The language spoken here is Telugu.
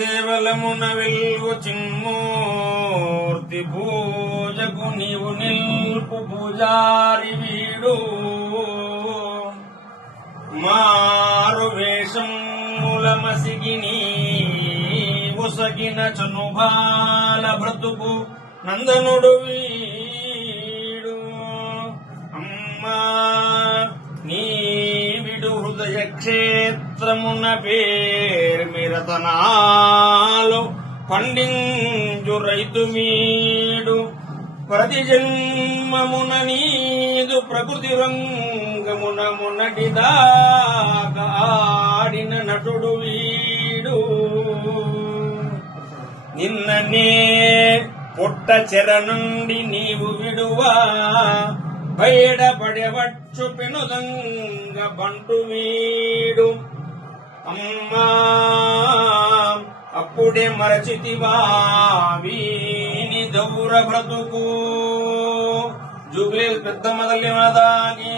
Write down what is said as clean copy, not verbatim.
దేవలమున వెల్గు చిన్మూర్తి పూజకు నీవు నిల్పు పూజారి వీడు మారు వేషముల మసిగిని ఒసగిన చనుబాల బ్రతుకు నందనుడు వీడు అమ్మా నీ విడు హృదయ క్షేత్రమున పేర్మిరతనాలు పండించు రైతు వీడు ప్రతి జన్మమున నీదు ప్రకృతి రంగమున మున్నటిదాకా ఆడిన నటుడు వీడు నిన్ననే పుట్ట చెర నుండి నీవు విడువా బయటపడవచ్చు పెనుదంగ బంటు వీడు అమ్మా అప్పుడే మరచితివా వీని దౌర బ్రతుకు జూబ్లీ పెద్ద మొదలి మాదాని